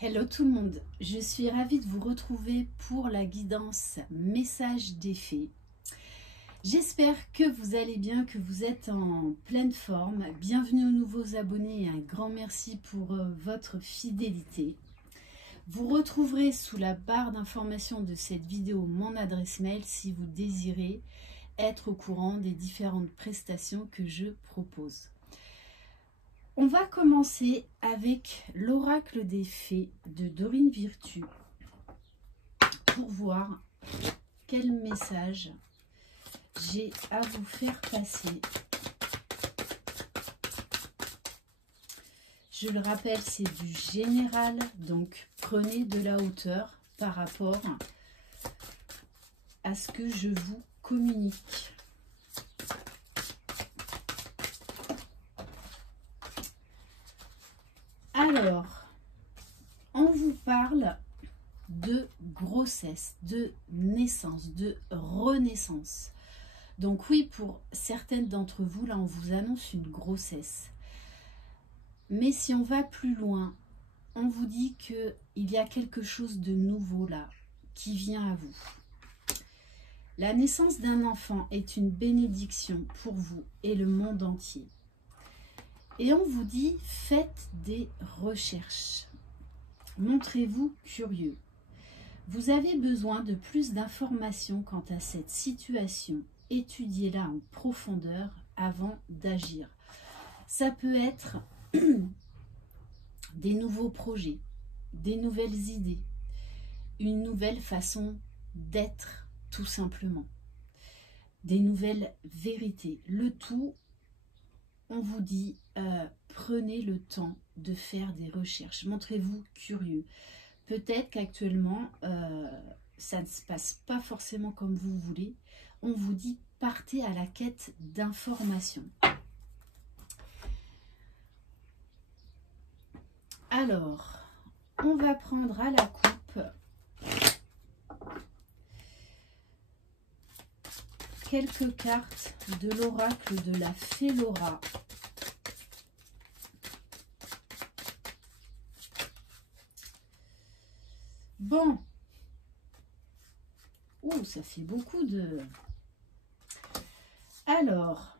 Hello tout le monde, je suis ravie de vous retrouver pour la guidance message des fées. J'espère que vous allez bien, que vous êtes en pleine forme. Bienvenue aux nouveaux abonnés et un grand merci pour votre fidélité. Vous retrouverez sous la barre d'information de cette vidéo mon adresse mail si vous désirez être au courant des différentes prestations que je propose. On va commencer avec l'oracle des fées de Dorine Virtue pour voir quel message j'ai à vous faire passer. Je le rappelle, c'est du général, donc prenez de la hauteur par rapport à ce que je vous communique. Alors, on vous parle de grossesse, de naissance, de renaissance. Donc oui, pour certaines d'entre vous, là, on vous annonce une grossesse. Mais si on va plus loin, on vous dit qu'il y a quelque chose de nouveau là, qui vient à vous. La naissance d'un enfant est une bénédiction pour vous et le monde entier. Et on vous dit, faites des recherches. Montrez-vous curieux. Vous avez besoin de plus d'informations quant à cette situation. Étudiez-la en profondeur avant d'agir. Ça peut être des nouveaux projets, des nouvelles idées, une nouvelle façon d'être tout simplement, des nouvelles vérités. Le tout, on vous dit, prenez le temps de faire des recherches. Montrez-vous curieux. Peut-être qu'actuellement, ça ne se passe pas forcément comme vous voulez. On vous dit, partez à la quête d'informations. Alors, on va prendre à la coupe quelques cartes de l'oracle de la fée Laura. Bon. Oh, ça fait beaucoup de... Alors,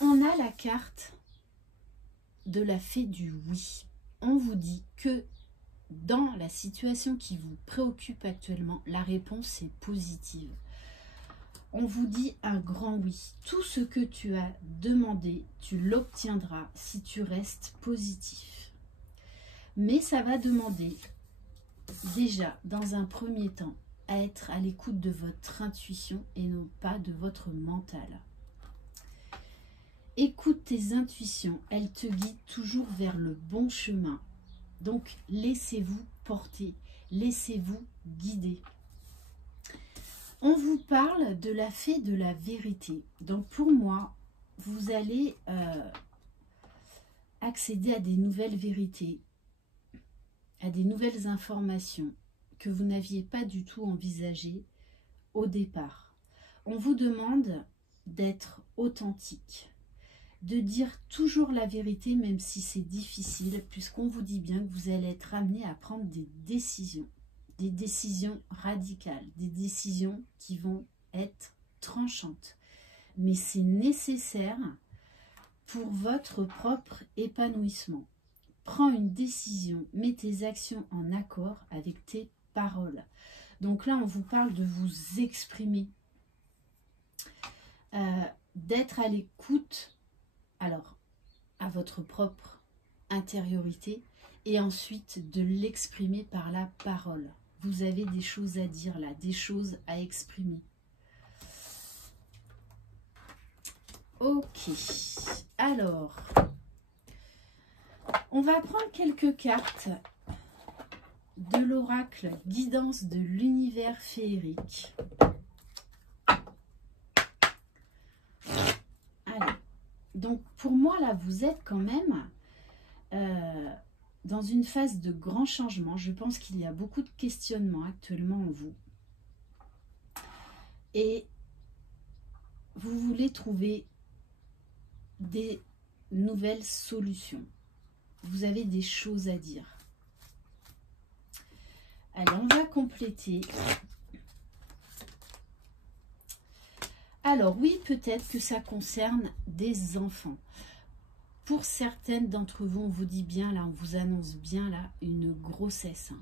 on a la carte de la fée du oui. On vous dit que dans la situation qui vous préoccupe actuellement, la réponse est positive. On vous dit un grand oui. Tout ce que tu as demandé, tu l'obtiendras si tu restes positif. Mais ça va demander, déjà, dans un premier temps, à être à l'écoute de votre intuition et non pas de votre mental. Écoute tes intuitions, elles te guident toujours vers le bon chemin. Donc, laissez-vous porter, laissez-vous guider. On vous parle de la fée de la vérité. Donc, pour moi, vous allez accéder à des nouvelles vérités, à des nouvelles informations que vous n'aviez pas du tout envisagées au départ. On vous demande d'être authentique, de dire toujours la vérité même si c'est difficile, puisqu'on vous dit bien que vous allez être amené à prendre des décisions radicales, des décisions qui vont être tranchantes. Mais c'est nécessaire pour votre propre épanouissement. Prends une décision, mets tes actions en accord avec tes paroles. Donc là, on vous parle de vous exprimer, d'être à l'écoute, alors, à votre propre intériorité, et ensuite de l'exprimer par la parole. Vous avez des choses à dire là, des choses à exprimer. Ok, alors, on va prendre quelques cartes de l'oracle guidance de l'univers féerique. Allez, donc pour moi là, vous êtes quand même dans une phase de grand changement. Je pense qu'il y a beaucoup de questionnements actuellement en vous. Et vous voulez trouver des nouvelles solutions. Vous avez des choses à dire. Allez, on va compléter. Alors oui, peut-être que ça concerne des enfants. Pour certaines d'entre vous, on vous dit bien là, on vous annonce bien là une grossesse.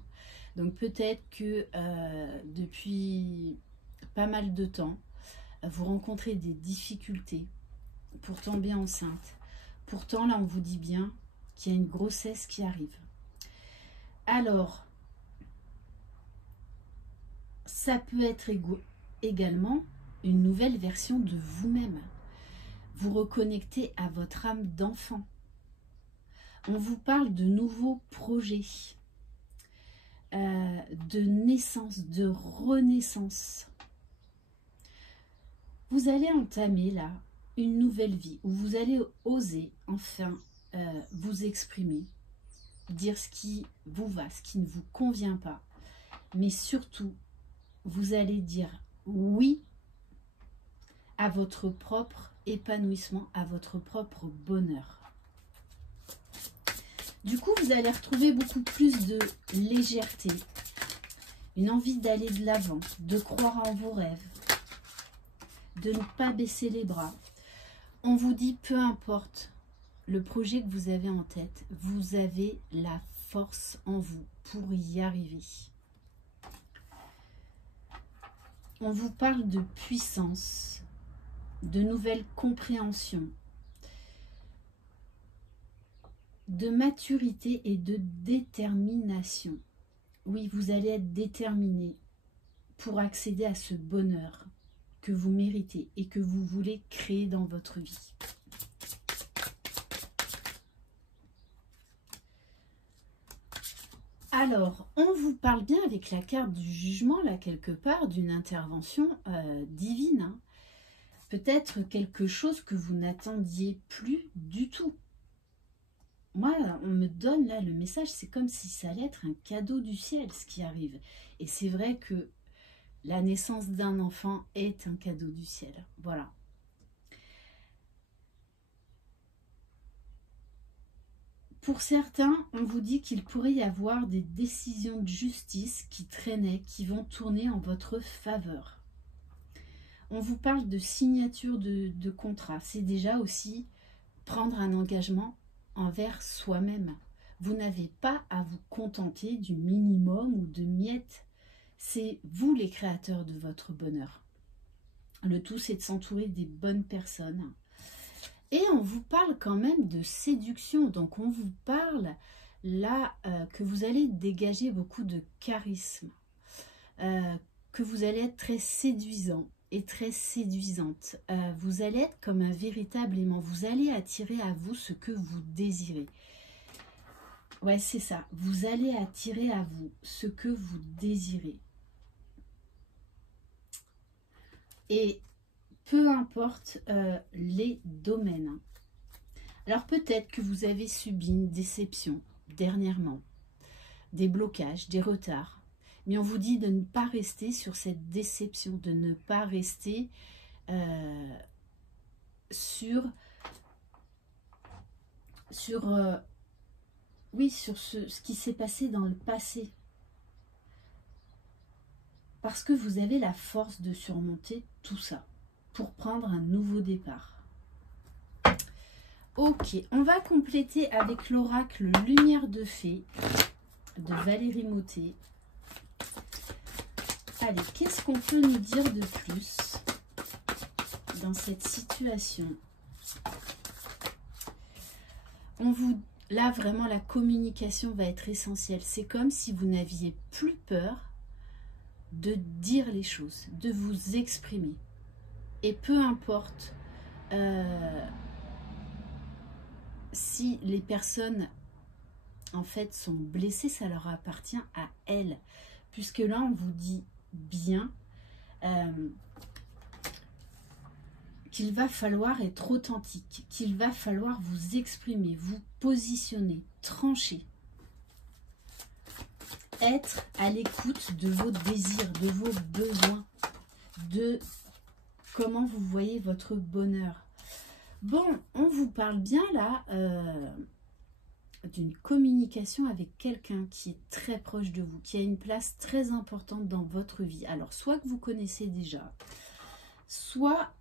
Donc peut-être que depuis pas mal de temps, vous rencontrez des difficultés pour tomber enceinte. Pourtant là, on vous dit bien qu'il y a une grossesse qui arrive. Alors, ça peut être également une nouvelle version de vous-même. Vous reconnectez à votre âme d'enfant. On vous parle de nouveaux projets, de naissance, de renaissance. Vous allez entamer là une nouvelle vie où vous allez oser enfin vous exprimer, dire ce qui vous va, ce qui ne vous convient pas. Mais surtout, vous allez dire oui à votre propre épanouissement, à votre propre bonheur. Du coup, vous allez retrouver beaucoup plus de légèreté, une envie d'aller de l'avant, de croire en vos rêves, de ne pas baisser les bras. On vous dit, peu importe le projet que vous avez en tête, vous avez la force en vous pour y arriver. On vous parle de puissance, de nouvelles compréhensions, de maturité et de détermination. Oui, vous allez être déterminé pour accéder à ce bonheur que vous méritez et que vous voulez créer dans votre vie. Alors, on vous parle bien avec la carte du jugement, là, quelque part, d'une intervention divine. Hein. Peut-être quelque chose que vous n'attendiez plus du tout. Moi, on me donne là le message, c'est comme si ça allait être un cadeau du ciel, ce qui arrive. Et c'est vrai que la naissance d'un enfant est un cadeau du ciel. Voilà. Pour certains, on vous dit qu'il pourrait y avoir des décisions de justice qui traînaient, qui vont tourner en votre faveur. On vous parle de signature de contrat. C'est déjà aussi prendre un engagement envers soi-même. Vous n'avez pas à vous contenter du minimum ou de miettes. C'est vous les créateurs de votre bonheur. Le tout, c'est de s'entourer des bonnes personnes. Et on vous parle quand même de séduction. Donc on vous parle là que vous allez dégager beaucoup de charisme. Que vous allez être très séduisant et très séduisante. Vous allez être comme un véritable aimant. Vous allez attirer à vous ce que vous désirez. Ouais, c'est ça. Vous allez attirer à vous ce que vous désirez. Et peu importe les domaines. Alors peut-être que vous avez subi une déception dernièrement, des blocages, des retards. Mais on vous dit de ne pas rester sur cette déception, de ne pas rester sur ce qui s'est passé dans le passé. Parce que vous avez la force de surmonter tout ça pour prendre un nouveau départ. Ok, on va compléter avec l'oracle Lumière de Fée de Valérie Mottet. Allez, qu'est-ce qu'on peut nous dire de plus dans cette situation? Là, vraiment, la communication va être essentielle. C'est comme si vous n'aviez plus peur de dire les choses, de vous exprimer. Et peu importe si les personnes en fait sont blessées, ça leur appartient à elles. Puisque là, on vous dit bien qu'il va falloir être authentique, qu'il va falloir vous exprimer, vous positionner, trancher. Être à l'écoute de vos désirs, de vos besoins, de comment vous voyez votre bonheur. Bon, on vous parle bien là d'une communication avec quelqu'un qui est très proche de vous, qui a une place très importante dans votre vie. Alors, soit que vous connaissez déjà, soit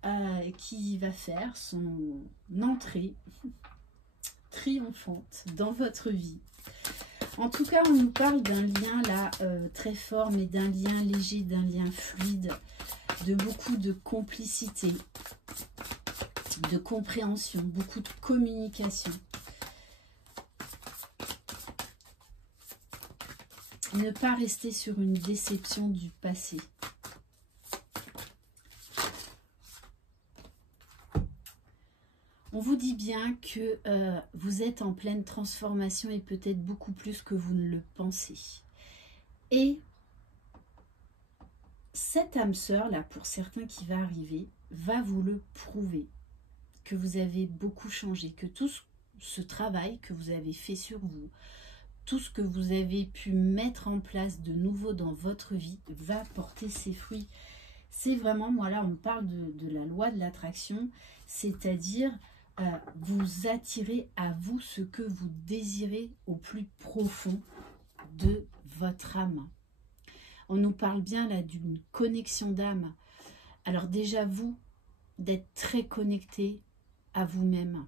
qui va faire son entrée triomphante dans votre vie. En tout cas, on nous parle d'un lien là très fort, mais d'un lien léger, d'un lien fluide, de beaucoup de complicité, de compréhension, beaucoup de communication. Ne pas rester sur une déception du passé. On vous dit bien que vous êtes en pleine transformation et peut-être beaucoup plus que vous ne le pensez. Et cette âme sœur là, pour certains qui va arriver, va vous le prouver. Que vous avez beaucoup changé, que tout ce travail que vous avez fait sur vous, tout ce que vous avez pu mettre en place de nouveau dans votre vie va porter ses fruits. C'est vraiment, moi là on parle de la loi de l'attraction, c'est-à-dire vous attirez à vous ce que vous désirez au plus profond de votre âme. On nous parle bien là d'une connexion d'âme. Alors déjà vous, d'être très connecté à vous-même.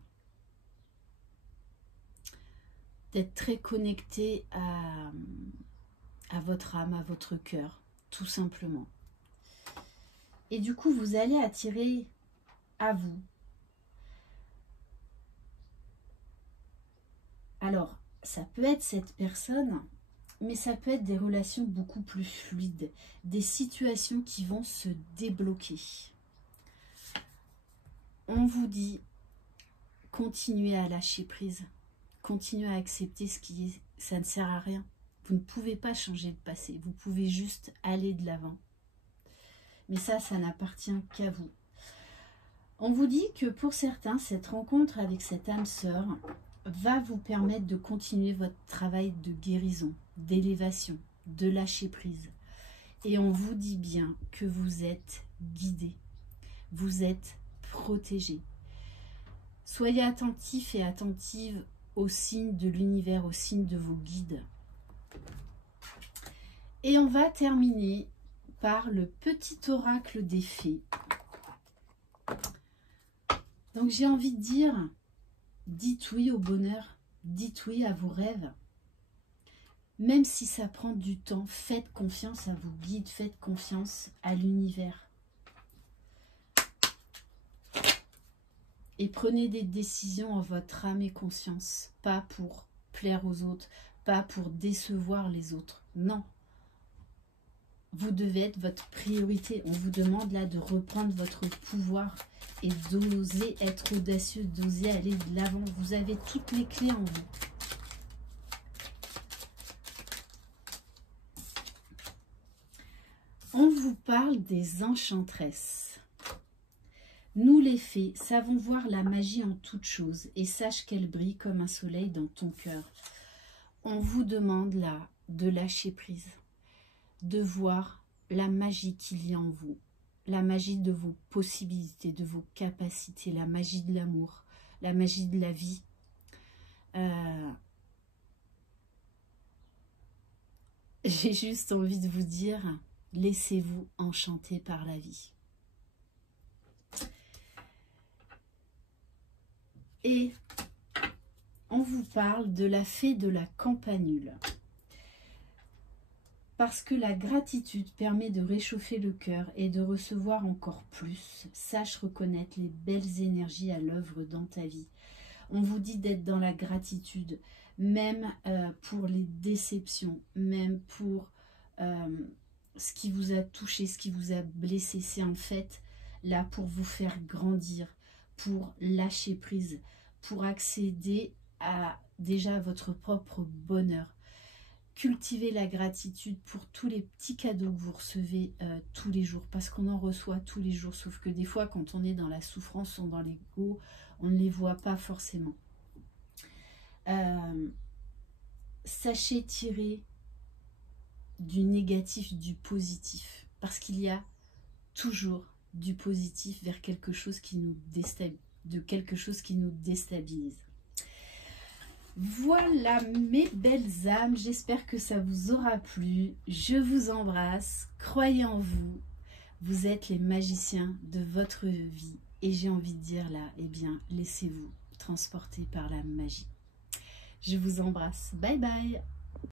D'être très connecté à votre âme, à votre cœur, tout simplement. Et du coup, vous allez attirer à vous. Alors, ça peut être cette personne, mais ça peut être des relations beaucoup plus fluides, des situations qui vont se débloquer. On vous dit, continuez à lâcher prise, continuez à accepter ce qui est, ça ne sert à rien. Vous ne pouvez pas changer le passé, vous pouvez juste aller de l'avant. Mais ça n'appartient qu'à vous. On vous dit que pour certains, cette rencontre avec cette âme sœur va vous permettre de continuer votre travail de guérison, d'élévation, de lâcher prise. Et on vous dit bien que vous êtes guidé, vous êtes protégé. Soyez attentifs et attentives aux signes de l'univers, aux signes de vos guides. Et on va terminer par le petit oracle des fées. Donc j'ai envie de dire, dites oui au bonheur, dites oui à vos rêves. Même si ça prend du temps, faites confiance à vos guides, faites confiance à l'univers. Et prenez des décisions en votre âme et conscience, pas pour plaire aux autres, pas pour décevoir les autres, non. Vous devez être votre priorité. On vous demande là de reprendre votre pouvoir et d'oser être audacieux, d'oser aller de l'avant. Vous avez toutes les clés en vous. On vous parle des enchantresses. Nous les fées savons voir la magie en toutes choses et sache qu'elle brille comme un soleil dans ton cœur. On vous demande là de lâcher prise, de voir la magie qu'il y a en vous, la magie de vos possibilités, de vos capacités, la magie de l'amour, la magie de la vie. J'ai juste envie de vous dire, laissez-vous enchanter par la vie. Et on vous parle de la fée de la campanule. Parce que la gratitude permet de réchauffer le cœur et de recevoir encore plus. Sache reconnaître les belles énergies à l'œuvre dans ta vie. On vous dit d'être dans la gratitude, même pour les déceptions, même pour ce qui vous a touché, ce qui vous a blessé. C'est en fait là pour vous faire grandir, pour lâcher prise, pour accéder à déjà votre propre bonheur. Cultivez la gratitude pour tous les petits cadeaux que vous recevez tous les jours, parce qu'on en reçoit tous les jours, sauf que des fois quand on est dans la souffrance ou dans l'ego, on ne les voit pas forcément. Sachez tirer du négatif du positif, parce qu'il y a toujours du positif vers quelque chose qui nous déstabilise, de quelque chose qui nous déstabilise. Voilà mes belles âmes, j'espère que ça vous aura plu. Je vous embrasse, croyez en vous. Vous êtes les magiciens de votre vie. Et j'ai envie de dire là, eh bien, laissez-vous transporter par la magie. Je vous embrasse. Bye bye.